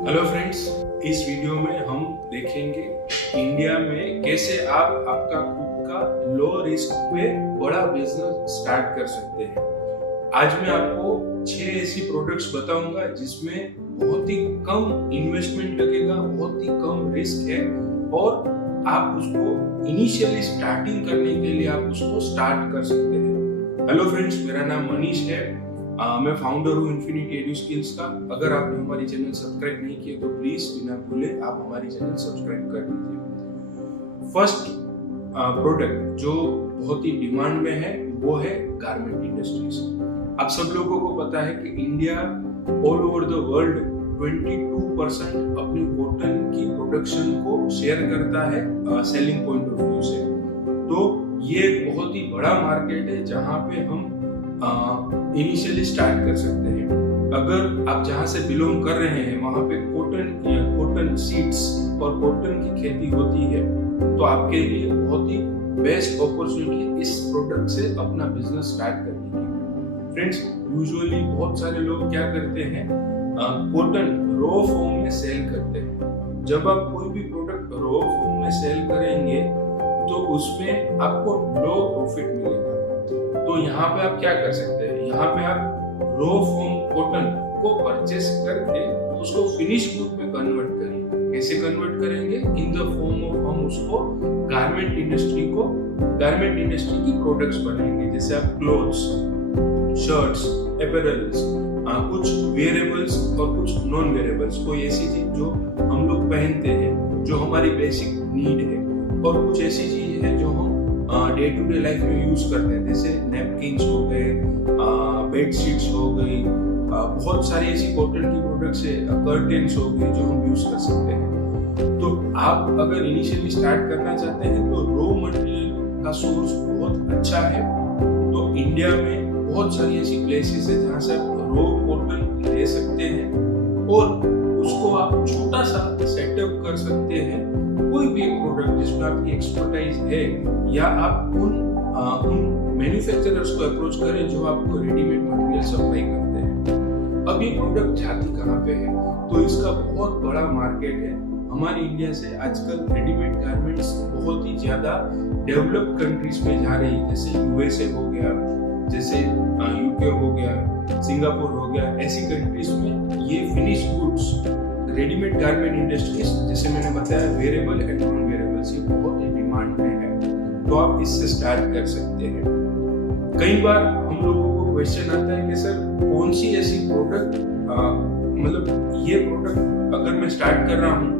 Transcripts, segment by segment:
Hello friends, इस video में हम देखेंगे इंडिया में कैसे आप आपका खुद का लो रिस्क पे बड़ा बिजनेस स्टार्ट कर सकते हैं। आज मैं आपको 6 ऐसी प्रोडक्ट्स बताऊंगा जिसमें बहुत ही कम इन्वेस्टमेंट लगेगा, बहुत ही कम रिस्क है और आप उसको इनिशियली स्टार्टिंग करने के लिए आप उसको स्टार्ट कर सकते हैं। हेलो फ्रेंड्स, मेरा नाम मनीष है। मैं फाउंडर हूँ इन्फिनिटी एडू स्किल्स का। अगर आपने हमारी चैनल सब्सक्राइब नहीं किया तो प्लीज बिना भूले आप हमारी चैनल सब्सक्राइब कर दीजिए। फर्स्ट प्रोडक्ट जो बहुत ही डिमांड में है वो है गारमेंट इंडस्ट्रीज। आप सब लोगों को पता है कि India all over the world 22% अपनी कॉटन की प्रोडक्शन को शेयर करता है सेलिंग पॉइंट ऑफ व्यू से। तो ये एक बहुत ही बड़ा मार्केट है जहाँ पे हम इनिशियली स्टार्ट कर सकते हैं। अगर आप जहाँ से बिलोंग कर रहे हैं वहाँ पे कॉटन सीड्स और कॉटन की खेती होती है तो आपके लिए बहुत ही बेस्ट अपॉर्चुनिटी इस प्रोडक्ट से अपना बिजनेस स्टार्ट करने की। फ्रेंड्स, यूजुअली बहुत सारे लोग क्या करते हैं, कॉटन रॉ फॉर्म में सेल करते हैं। जब आप कोई भी प्रोडक्ट रॉ फॉर्म में सेल करेंगे तो उसमें आपको लो प्रॉफिट मिलेगा। तो यहाँ पे आप क्या कर सकते हैं, यहाँ पे आप रॉ फॉर्म कॉटन को परचेस करके उसको फिनिश गुड में कन्वर्ट करिए। कैसे कन्वर्ट करेंगे? इन द फॉर्म ऑफ हम उसको गारमेंट इंडस्ट्री की प्रोडक्ट्स बनाएंगे। जैसे आप क्लोथ्स, शर्ट्स, अपैरल्स, कुछ वेयरेबल्स और कुछ नॉन वेयरेबल्स, कोई ऐसी चीज जो हम लोग पहनते हैं जो हमारी बेसिक नीड है, और कुछ ऐसी चीज है जो हम डे टू डे लाइफ में यूज करते हैं। जैसे नैपकिन्स हो गए, बेडशीट्स हो गई, बहुत सारी ऐसी कॉटन की प्रोडक्ट्स है, कर्टेन्स हो गए जो हम यूज कर सकते हैं। तो आप अगर इनिशियली स्टार्ट करना चाहते हैं तो रॉ मटेरियल का सोर्स बहुत अच्छा है। तो इंडिया में बहुत सारी ऐसी प्लेसेस है जहाँ से आप रॉ कॉटन ले सकते हैं और उसको आप छोटा सा सेटअप कर सकते हैं। कोई भी एक प्रोडक्ट जिसमें आपकी एक्सपर्टाइज है, या आप उन मैन्युफैक्चरर्स को अप्रोच करें जो आपको रेडीमेड मटेरियल सप्लाई करते हैं। अब ये प्रोडक्ट जाती कहाँ पे है? तो इसका बहुत बड़ा मार्केट है। हमारे इंडिया से आजकल रेडीमेड गारमेंट्स बहुत ही ज्यादा डेवलप्ड कंट्रीज में जा रही है। जैसे यूएसए हो गया, जैसे यूके हो गया, सिंगापुर हो गया। ऐसी कंट्रीज में ये finish goods readymade garment industries, जैसे मैंने बताया, वेयरेबल एंड नॉन वेयरेबल्स, ये बहुत ही डिमांड में है। तो आप इससे स्टार्ट कर सकते हैं। कई बार हम लोगों को क्वेश्चन आता है कि सर कौन सी ऐसी प्रोडक्ट, मतलब ये प्रोडक्ट अगर मैं स्टार्ट कर रहा हूँ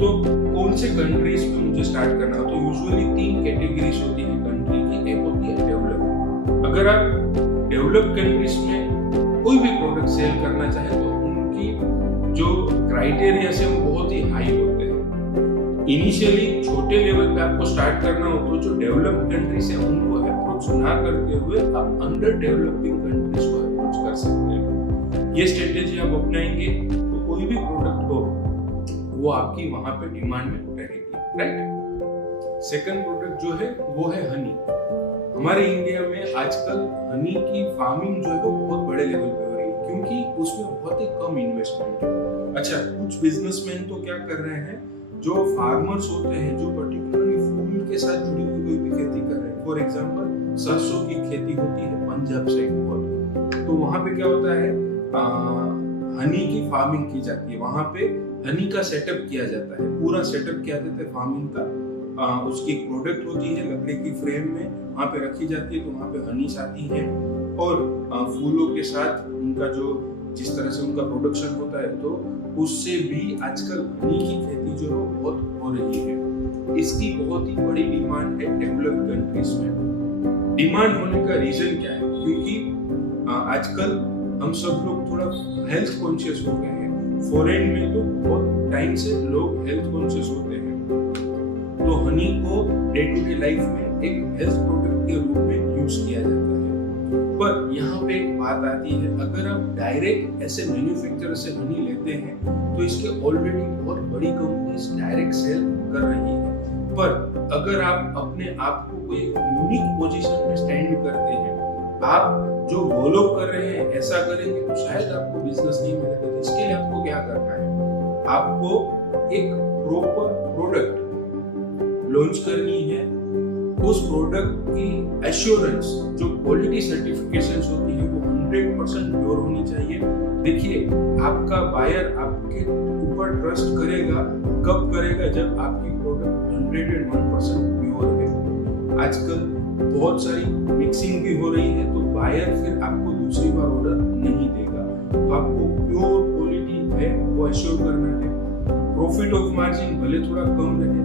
तो कौन से कंट्रीज में मुझे स्टार्ट करना है? तो यूजुअली 3 कैटेगरीज होती है कंट्री की। एक होती है डेवलप। अगर आप डेवलप कंट्रीज में कोई भी प्रोडक्ट सेल करना चाहे तो उनकी जो क्राइटेरिया है वो बहुत ही हाई होते हैं। इनिशियली छोटे लेवल पे आपको स्टार्ट करना हो तो जो डेवलप्ड कंट्रीज है उनको अप्रोच ना करते हुए आप अंडर डेवलपिंग कंट्रीज को अप्रोच कर सकते हैं। ये स्ट्रेटेजी आप अपनाएंगे तो कोई भी प्रोडक्ट हो वो आपकी वहां पे डिमांड में रहेगी, राइट? सेकंड प्रोडक्ट जो है वो है हनी। हमारे इंडिया में आजकल हनी की फार्मिंग जो है वो बहुत बड़े लेवल पे हो रही है क्योंकि उसमें बहुत ही कम इन्वेस्टमेंट है। अच्छा, कुछ बिजनेसमैन तो क्या कर रहे हैं, जो फार्मर्स होते हैं जो पर्टिकुलरली फूल के साथ जुड़ी हुई कोई भी खेती कर रहे हैं, फॉर एग्जांपल सरसों की खेती होती है पंजाब साइड बहुत, तो वहां पे क्या होता है, हनी की फार्मिंग की जाती है। वहां पे हनी का सेटअप किया जाता है, पूरा सेटअप किया जाता है फार्मिंग का। उसकी एक प्रोडक्ट होती है लकड़ी की फ्रेम में, वहां पे रखी जाती है, तो वहां पे हनीस आती है और फूलों के साथ उनका जो जिस तरह से उनका प्रोडक्शन होता है, तो उससे भी आजकल हनी की खेती जो है बहुत हो रही है। इसकी बहुत ही बड़ी डिमांड है डेवलप्ड कंट्रीज में। डिमांड होने का रीजन क्या है? क्योंकि आजकल हम सब लोग थोड़ा हेल्थ कॉन्शियस हो गए हैं। फॉरेन में तो बहुत टाइम से लोग हेल्थ कॉन्शियस होते हैं, तो हनी को डे टू डे लाइफ में एक हेल्थ प्रोडक्ट के रूप में यूज किया जाता है। पर यहाँ पे एक बात आती है, अगर आप डायरेक्ट ऐसे मैन्युफैक्चरर से हनी लेते हैं तो इसके ऑलरेडी बहुत बड़ी कंपनीज डायरेक्ट सेल कर रही है। पर अगर आप अपने आप को कोई यूनिक पोजीशन में स्टैंड करते हैं, आप जो वो लोग कर रहे हैं ऐसा करेंगे तो शायद आपको बिजनेस नहीं मिलेगा। इसके लिए आपको क्या करना है, आपको एक प्रॉपर प्रोडक्ट लॉन्च करनी है। उस प्रोडक्ट की एश्योरेंस, जो क्वालिटी सर्टिफिकेशंस होती है, वो 100% प्योर होनी चाहिए। देखिए, आपका बायर आपके ऊपर ट्रस्ट करेगा, कब करेगा? जब आपकी प्रोडक्ट 101% प्योर है। आजकल बहुत सारी मिक्सिंग भी हो रही है, तो बायर फिर आपको दूसरी बार ऑर्डर नहीं देगा। तो आपको प्योर क्वालिटी है वो एश्योर करना है। प्रॉफिट ऑफ मार्जिन भले थोड़ा कम रहे,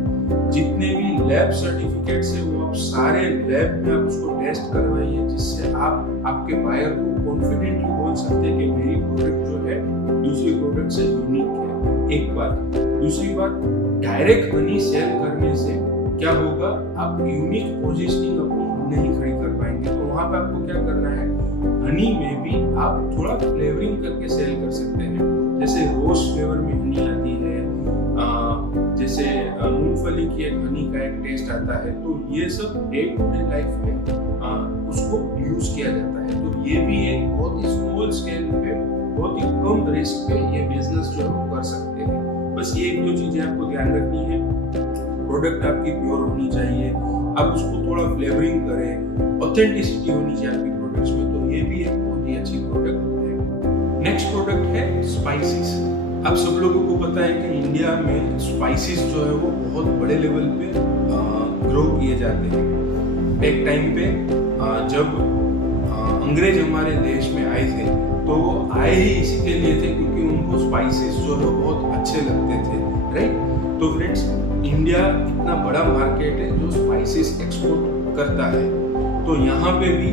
जितने भी लैब सर्टिफिकेट्स है वो आप सारे लैब में आप उसको टेस्ट करवाइए, जिससे आप आपके बायर को कॉन्फिडेंटली बोल सकते हैं कि मेरी प्रोडक्ट जो है दूसरी प्रोडक्ट से यूनिक है। एक बात। दूसरी बात, डायरेक्ट हनी सेल करने से क्या होगा? आप यूनिक पोजीशनिंग अपनी नहीं खड़ी कर पाएंगे। तो वहां पे आपको क्या करना है? हनी में भी आप थोड़ा फ्लेवरिंग करके सेल कर सकते हैं। जैसे रोज फ्लेवर में हनी आती है, जैसे मूंगफली की एक हनी का एक टेस्ट आता है। तो ये सब डे टू डे लाइफ में उसको यूज किया जाता है। तो ये भी एक बहुत ही स्मॉल स्केल पे, बहुत ही कम रिस्क पे ये बिजनेस जो है कर सकते हैं। बस ये एक दो चीजें आपको ध्यान रखनी है। प्रोडक्ट आपकी प्योर होनी चाहिए, आप उसको थोड़ा फ्लेवरिंग करें, ऑथेंटिसिटी होनी चाहिए आपकी प्रोडक्ट्स में। तो ये भी एक बहुत ही अच्छी प्रोडक्ट है। नेक्स्ट प्रोडक्ट है स्पाइसेस। आप सब लोगों को पता है कि इंडिया में स्पाइसेस जो है वो बहुत बड़े लेवल पे ग्रो किए जाते हैं। एक टाइम पे जब अंग्रेज हमारे देश में आए थे, तो वो आए ही इसी के लिए थे क्योंकि उनको स्पाइसेस जो है बहुत अच्छे लगते थे, राइट? तो फ्रेंड्स, इंडिया इतना बड़ा मार्केट है जो स्पाइसेस एक्सपोर्ट करता है। तो यहाँ पे भी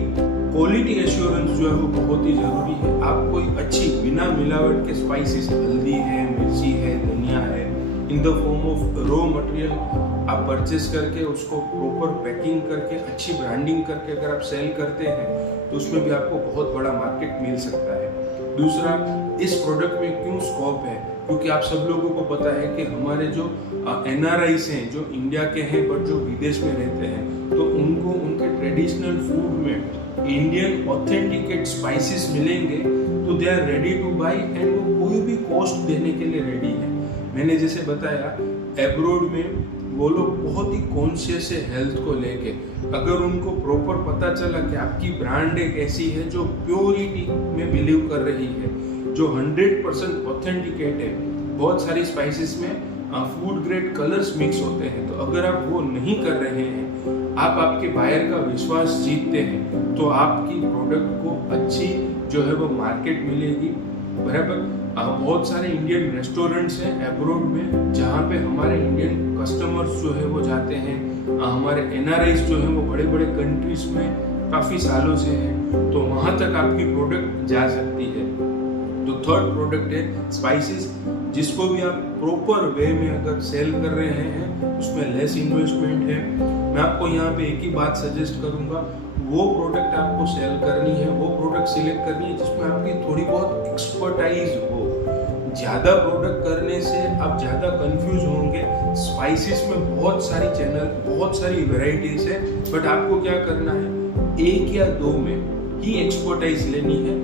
क्वालिटी एश्योरेंस जो है वो बहुत ही जरूरी है। आप कोई अच्छी बिना मिलावट के स्पाइसेस, हल्दी है, मिर्ची है, धनिया है, in the form of raw material आप परचेस करके उसको प्रॉपर पैकिंग करके अच्छी ब्रांडिंग करके अगर आप सेल करते हैं तो उसमें भी आपको बहुत बड़ा मार्केट मिल सकता है। दूसरा, इस प्रोडक्ट में क्यों स्कोप है? क्योंकि आप सब लोगों को पता है कि हमारे जो NRIs हैं, जो इंडिया के हैं बट जो विदेश में रहते हैं, तो उनको उनके ट्रेडिशनल फूड में इंडियन ऑथेंटिकेट स्पाइसेस मिलेंगे तो they are ready to buy, and वो कोई भी कॉस्ट देने के लिए रेडी है। मैंने जैसे बताया, एब्रोड में वो लोग बहुत ही कॉन्शियस है हेल्थ को लेके। अगर उनको प्रॉपर पता चला कि आपकी ब्रांड एक ऐसी है जो प्योरिटी में बिलीव कर रही है, जो 100% ऑथेंटिकेट है, बहुत सारी स्पाइसेस में फूड ग्रेड कलर्स मिक्स होते हैं, तो अगर आप वो नहीं कर रहे हैं, आप आपके बायर का विश्वास जीतते हैं, तो आपकी प्रोडक्ट को अच्छी जो है वो मार्केट मिलेगी, बराबर। बहुत सारे इंडियन रेस्टोरेंट्स हैं एब्रोड में जहाँ पे हमारे इंडियन कस्टमर्स जो है वो जाते हैं। हमारे NRIs जो है वो बड़े बड़े कंट्रीज में काफ़ी सालों से हैं, तो वहाँ तक आपकी प्रोडक्ट जा सकती है। तो थर्ड प्रोडक्ट है स्पाइसेस, जिसको भी आप प्रॉपर वे में अगर सेल कर रहे हैं उसमें लेस इन्वेस्टमेंट है। मैं आपको यहाँ पे एक ही बात सजेस्ट करूँगा, वो प्रोडक्ट आपको सेल करनी है, वो प्रोडक्ट सिलेक्ट करनी है जिसमें आपकी थोड़ी बहुत एक्सपर्टाइज हो। ज़्यादा प्रोडक्ट करने से आप ज़्यादा कंफ्यूज होंगे। स्पाइसेस में बहुत सारी चैनल, बहुत सारी वेराइटीज है, बट आपको क्या करना है, एक या दो में ही एक्सपर्टाइज लेनी है।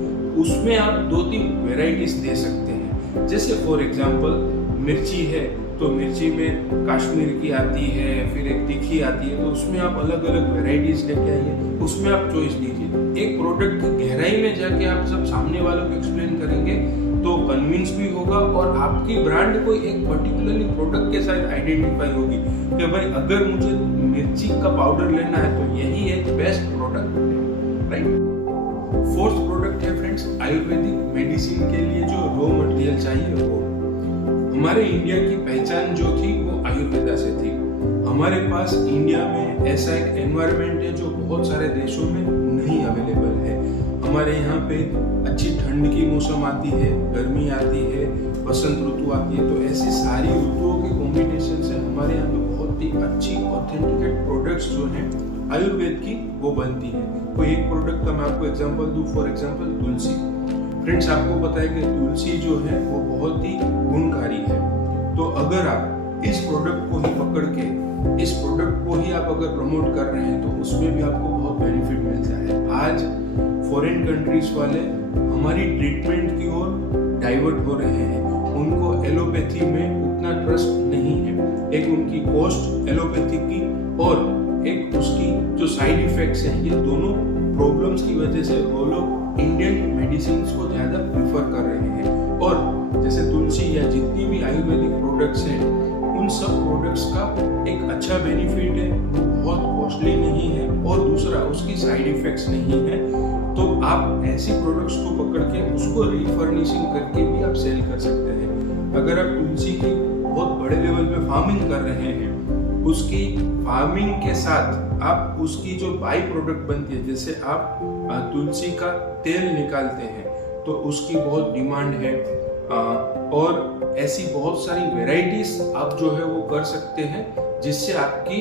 उसमें आप 2-3 वेराइटीज दे सकते हैं। जैसे फॉर एग्जांपल मिर्ची है, तो मिर्ची में कश्मीर की आती है, फिर एक तीखी आती है, तो उसमें आप अलग अलग वेराइटीज लेके आइए, उसमें आप चॉइस लीजिए। एक प्रोडक्ट की गहराई में जाके आप सब सामने वालों को एक्सप्लेन करेंगे तो कन्विंस भी होगा, और आपकी ब्रांड कोई एक पर्टिकुलरली प्रोडक्ट के साथ आइडेंटिफाई होगी कि भाई अगर मुझे मिर्ची का पाउडर लेना है तो यही एक बेस्ट प्रोडक्ट है, राइट। फोर्थ प्रोडक्ट है फ्रेंड्स आयुर्वेदिक मेडिसिन के लिए जो रॉ मटेरियल चाहिए वो। हमारे इंडिया की पहचान जो थी वो आयुर्वेदा से थी। हमारे पास इंडिया में ऐसा एक एनवायरनमेंट है जो बहुत सारे देशों में नहीं अवेलेबल है। हमारे यहाँ पे अच्छी ठंड की मौसम आती है, गर्मी आती है, बसंत ऋतु आती है, तो ऐसी सारी ऋतुओं के कॉम्बिनेशन से हमारे यहाँ पे बहुत ही अच्छी ऑथेंटिकेट प्रोडक्ट्स जो हैं आयुर्वेद की वो बनती है। कोई एक प्रोडक्ट का मैं आपको एग्जांपल दूं, फॉर एग्जांपल तुलसी। फ्रेंड्स, आपको पता है कि तुलसी जो है वो बहुत ही गुणकारी है। तो अगर आप इस प्रोडक्ट को ही पकड़ के, इस प्रोडक्ट को ही आप अगर प्रमोट कर रहे हैं तो उसमें भी आपको बहुत बेनिफिट मिलता है। आज फॉरेन कंट्रीज वाले हमारी ट्रीटमेंट की ओर डाइवर्ट हो रहे हैं, उनको एलोपैथी में उतना ट्रस्ट नहीं है। एक उनकी कॉस्ट एलोपैथी की और एक उसकी जो साइड इफेक्ट्स हैं, ये दोनों प्रॉब्लम्स की वजह से वो लोग इंडियन मेडिसिन को ज़्यादा प्रेफर कर रहे हैं। और जैसे तुलसी या जितनी भी आयुर्वेदिक प्रोडक्ट्स हैं, उन सब प्रोडक्ट्स का एक अच्छा बेनिफिट है, वो बहुत कॉस्टली नहीं है, और दूसरा उसकी साइड इफेक्ट्स नहीं है। तो आप ऐसी प्रोडक्ट्स को पकड़ के उसको रिफर्निशिंग करके भी आप सेल कर सकते हैं। अगर आप तुलसी की बहुत बड़े लेवल पे फार्मिंग कर रहे हैं, उसकी फार्मिंग के साथ आप उसकी जो बाई प्रोडक्ट बनती है, जैसे आप तुलसी का तेल निकालते हैं, तो उसकी बहुत डिमांड है। और ऐसी बहुत सारी वेराइटीज आप जो है वो कर सकते हैं, जिससे आपकी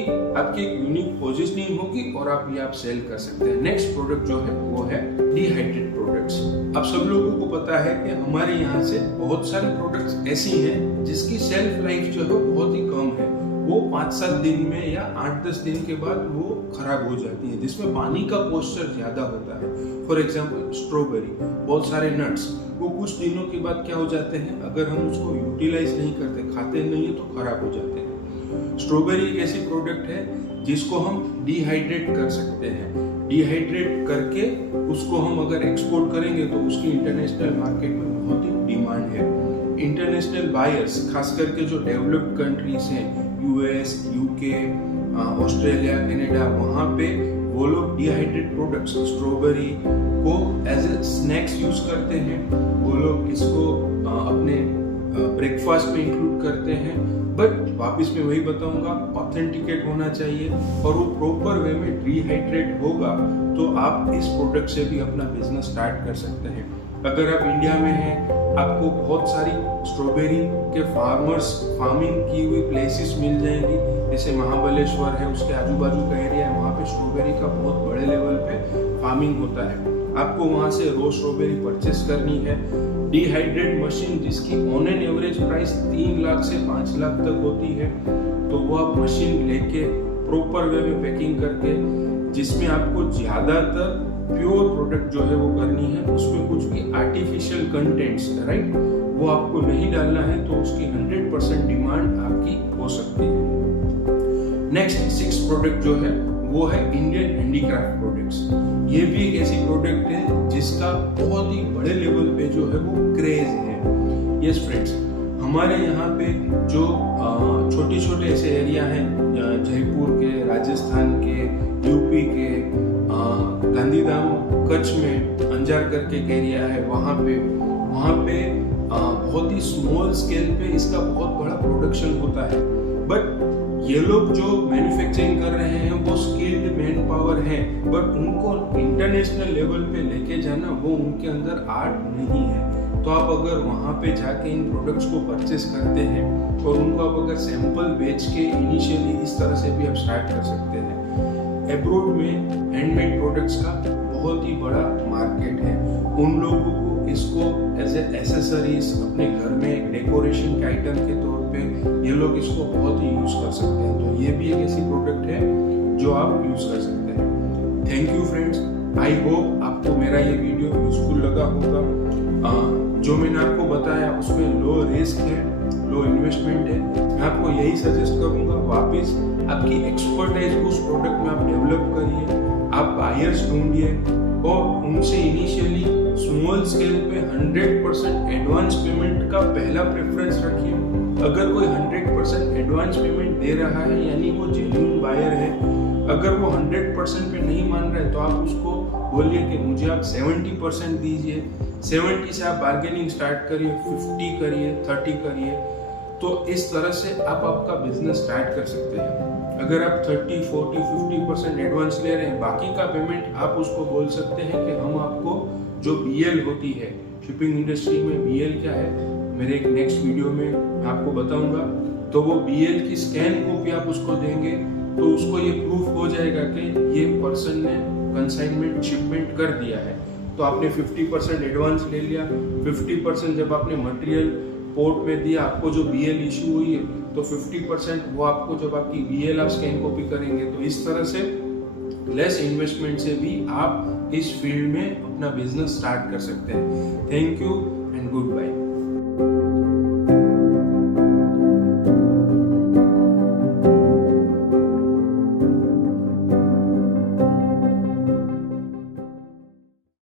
एक यूनिक पोजीशनिंग होगी और आप सेल कर सकते हैं। नेक्स्ट प्रोडक्ट जो है वो है डिहाइड्रेट प्रोडक्ट्स। आप सब लोगों को पता है कि हमारे यहाँ से बहुत सारी प्रोडक्ट्स ऐसी हैं जिसकी सेल्फ लाइफ जो है बहुत ही कम है। वो 5-7 दिन में या 8-10 दिन के बाद वो खराब हो जाती है, जिसमें पानी का पोस्चर ज्यादा होता है। फॉर एग्जाम्पल स्ट्रॉबेरी, बहुत सारे नट्स, वो कुछ दिनों के बाद क्या हो जाते हैं, अगर हम उसको यूटिलाइज नहीं करते, खाते नहीं है, तो खराब हो जाते हैं। स्ट्रॉबेरी एक ऐसी प्रोडक्ट है जिसको हम डिहाइड्रेट कर सकते हैं। डिहाइड्रेट करके उसको हम अगर एक्सपोर्ट करेंगे तो उसकी इंटरनेशनल मार्केट में बहुत ही डिमांड है। इंटरनेशनल बायर्स, खास करके जो डेवलप्ड कंट्रीज हैं, यूएस, यूके, ऑस्ट्रेलिया, कनाडा, वहाँ पे वो लोग डिहाइड्रेट प्रोडक्ट्स स्ट्रॉबेरी को एज ए स्नैक्स यूज करते हैं। वो लोग इसको अपने ब्रेकफास्ट में इंक्लूड करते हैं। बट वापस मैं वही बताऊंगा, ऑथेंटिकेट होना चाहिए और वो प्रॉपर वे में डिहाइड्रेट होगा, तो आप इस प्रोडक्ट से भी अपना बिजनेस स्टार्ट कर सकते हैं। अगर आप इंडिया में हैं, आपको बहुत सारी स्ट्रॉबेरी के फार्मिंग की हुई प्लेसेस मिल जाएंगी, जैसे महाबलेश्वर है, उसके आजू बाजू का एरिया है, वहाँ पे स्ट्रॉबेरी का बहुत बड़े लेवल पे फार्मिंग होता है। आपको वहाँ से रो स्ट्रॉबेरी परचेस करनी है। डिहाइड्रेट मशीन जिसकी on an average price 3 lakh से 5 लाख तक होती है, तो वो आप मशीन लेके प्रॉपर वे में पैकिंग करके, जिसमें आपको ज्यादातर प्योर प्रोडक्ट जो है वो करनी है, उसमें कुछ भी आर्टिफिशियल कंटेंट्स, राइट, वो आपको नहीं डालना है, तो उसकी 100% डिमांड आपकी हो सकती है। नेक्स्ट 6 प्रोडक्ट जो है वो है इंडियन हैंडीक्राफ्ट प्रोडक्ट्स। ये भी एक ऐसी प्रोडक्ट है जिसका बहुत ही बड़े लेवल पे जो है वो क्रेज है। यस फ्रेंड्स, हमारे यहाँ पे जो छोटे छोटे ऐसे एरिया हैं, जयपुर के, राजस्थान के, यूपी के, गांधीधाम, कच्छ में अंजार करके एक एरिया है, वहाँ पे बहुत ही स्मॉल स्केल पे इसका बहुत बड़ा प्रोडक्शन होता है। बट ये लोग जो मैन्युफैक्चरिंग कर रहे हैं वो स्किल्ड मैन पावर है, बट उनको इंटरनेशनल लेवल पे लेके जाना वो उनके अंदर आर्ट नहीं है। तो आप अगर वहाँ पे जाके इन प्रोडक्ट्स को परचेस करते हैं और उनको आप अगर सैंपल बेच के इनिशियली इस तरह से भी आप स्टार्ट कर सकते हैं। एब्रोड में हैंडमेड प्रोडक्ट्स का बहुत ही बड़ा मार्केट है। उन लोगों को इसको एज ए एसेसरीज अपने घर में एक डेकोरेशन के आइटम के तौर पे ये लोग इसको बहुत ही यूज कर सकते हैं। तो ये भी एक ऐसी प्रोडक्ट है जो आप यूज कर सकते हैं। Thank you friends, I hope आपको मेरा ये वीडियो यूजफुल लगा होगा। जो मैंने आपको बताया उसमें लो रिस्क है, लो इन्वेस्टमेंट है। मैं आपको यही सजेस्ट करूंगा, वापस आपकी एक्सपर्टाइज उस प्रोडक्ट में आप डेवलप करिए, आप बायर्स ढूंढिए और उनसे इनिशियली स्मॉल स्केल पे 100% एडवांस पेमेंट का पहला प्रेफरेंस रखिए। अगर कोई 100% एडवांस पेमेंट दे रहा है यानी वो जेन्युइन बायर है। अगर वो 100% पे नहीं मान रहा है तो आप उसको बोलिए कि मुझे आप 70% दीजिए। 70 से आप बार्गेनिंग स्टार्ट करिए, 50 करिए, 30 करिए। तो इस तरह से आप आपका बिजनेस स्टार्ट कर सकते हैं। अगर आप 30, 40, 50% एडवांस ले रहे हैं, बाकी का पेमेंट आप उसको बोल सकते हैं कि हम आपको जो BL होती है, शिपिंग इंडस्ट्री में BL क्या है, मेरे एक नेक्स्ट वीडियो में मैं आपको बताऊंगा। तो वो BL की स्कैन कॉपी आप उसको देंगे तो उसको ये प्रूफ हो जाएगा कि ये पर्सन ने कंसाइनमेंट शिपमेंट कर दिया है। तो आपने 50% एडवांस ले लिया, 50% जब आपने मटेरियल पोर्ट में दिया, आपको जो BL इशू हुई है तो 50% वो आपको जब आपकी BL आप स्कैन कॉपी करेंगे। तो इस तरह से लेस इन्वेस्टमेंट से भी आप इस फील्ड में अपना बिजनेस स्टार्ट कर सकते हैं। Thank you and good bye.